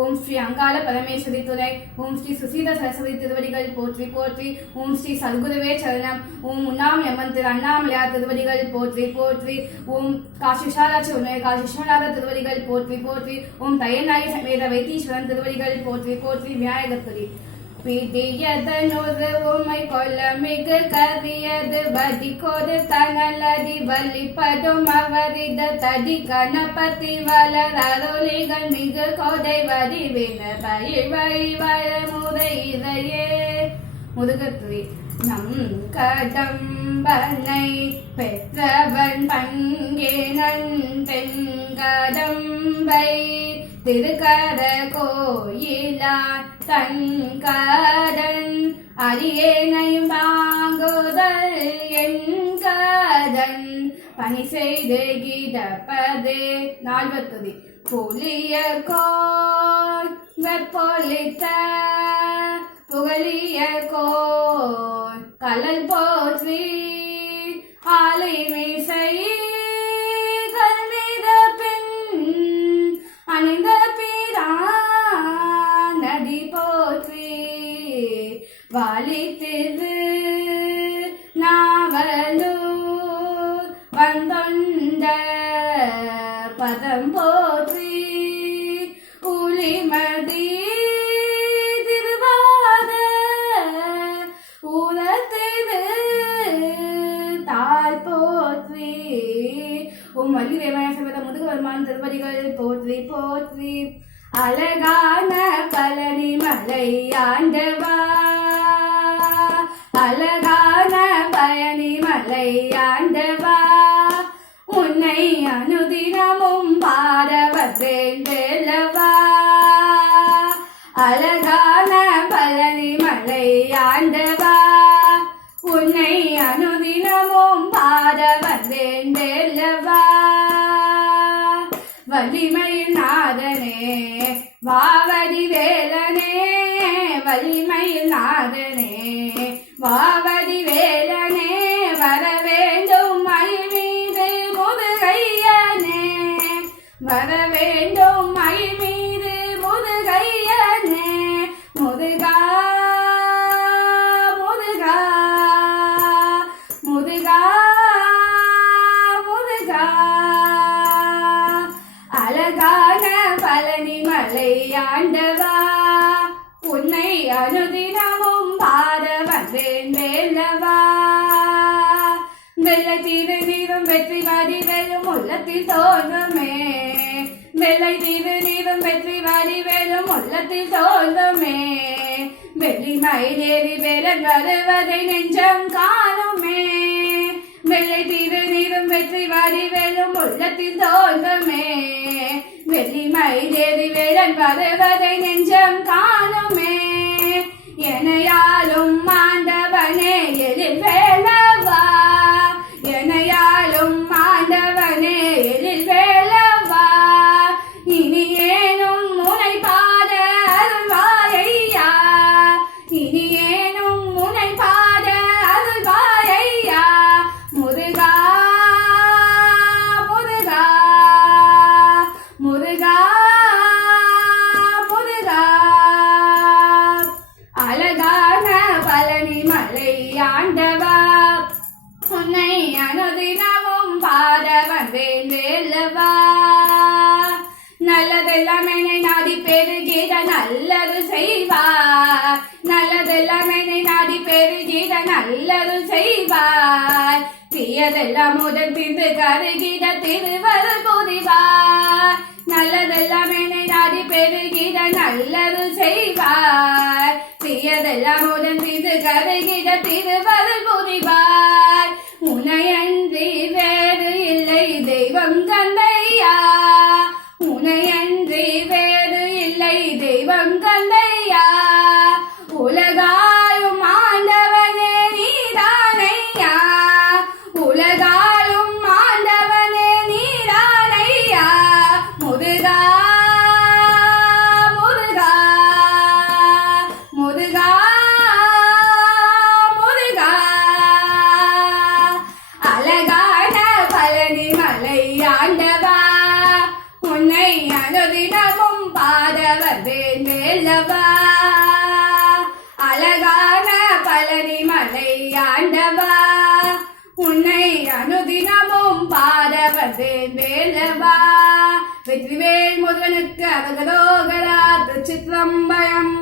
ஓம் ஸ்ரீ அங்காள பரமேஸ்வரி துறை ஓம் ஸ்ரீ சுசீத சரஸ்வதி திருவடிகள் போற்றி போற்றி. ஓம் ஸ்ரீ சர்க்குருவே சரணம். ஓம் உண்ணாம் எம்மன் திரு அண்ணாமலையார் திருவடிகள் போற்றி போற்றி. ஓம் காசி விசாலாட்சி உண்மை காசி விஸ்வநாத திருவடிகள் போற்றி போற்றி. ஓம் தையநாயகி சமேத வைத்தீஸ்வரன் திருவடிகள் போற்றி போற்றி. விநாயகத்துரி பிடியதனொரு உமை கொல்ல மிகு கரியது பதிக்கொரு தங்களதி வலிப்படும் அவரித தடி கணபதி வளர் அருளிகள் மிகு கொடை வடிவின பயிர் வழி வயமுறை இதையே. முருகத்துறை நம் கடம்பனை பெற்றவன் பங்கே பங்கேனன் கடம்பை திருக்கர கோயிலான் தன்கடன் அரியணையும் வாங்குதல் என் கதன் பணி செய்து கீதப்பதே நால்வத்துதி புலிய கோல் வெப்பொலித்த புகழிய கோர் கலல் போற்றி ஆலிமிசை கல்வித பின் அணிந்த பிரான் நதி போற்றி வாலித்திரு நாவலூர் உம் வள்ளி தேவன சமேத முதுகுவர்மான் திருப்பதிகள் போற்றி போற்றி அழகான பழனி மலை ஆண்டவா அழகான பழனி மலை ஆண்டவா உன்னை அனுதினமும் பாட வேண்டவா அழகான வலிமையில் நாதனே வாவடி வேலனே வலிமையில் நாதனே வாவடி வேலனே வர வேண்டும் மயில் முதுகையனே வர வேண்டும் பழனி மலை ஆண்டவா உன்னை அனுதினமும் பாட வந்தேன் வேலவா வெள்ளை தீரு நீரும் வெற்றி வாரி வேலும் உள்ளத்தில் தோன்றுமே. வெள்ளை தீவு நீரும் வெற்றி வாரி வேலும் உள்ளத்தில் தோன்றுமே. வெள்ளி மயிலேறி வேலன் வருவதை நெஞ்சம் காணுமே. வெள்ளை தீவு நீரும் வெற்றி வாரி வேலும் உள்ளத்தில் தோன்றுமே. வெற்றிமை தேவி வேடன் பதவதை நெஞ்சம் கா அழகான பழனி மலை ஆண்டவா உன்னை அனுதினமும் பாட வந்தேன் வேலவா நல்லதெல்லாம் என்னை நாடி பெருகிட நல்லது செய்வா. நல்லதெல்லாம் என்னை நாடி பெருகிட நல்லது செய்வார் தீயதெல்லாம் முதல் பின்பு கருகிட திரு கருகிட திருவருள் புரிவார் உனையன்றி வேறு இல்லை தெய்வம் தந்தை ஆண்டவா. அழகான பழனி மலை ஆண்டவா. உன்னை அனுதினமும் பாட மேலவா. வெற்றிவேல் முருகனுக்கு அவகரோகரா திருச்சிற்றம்பயம்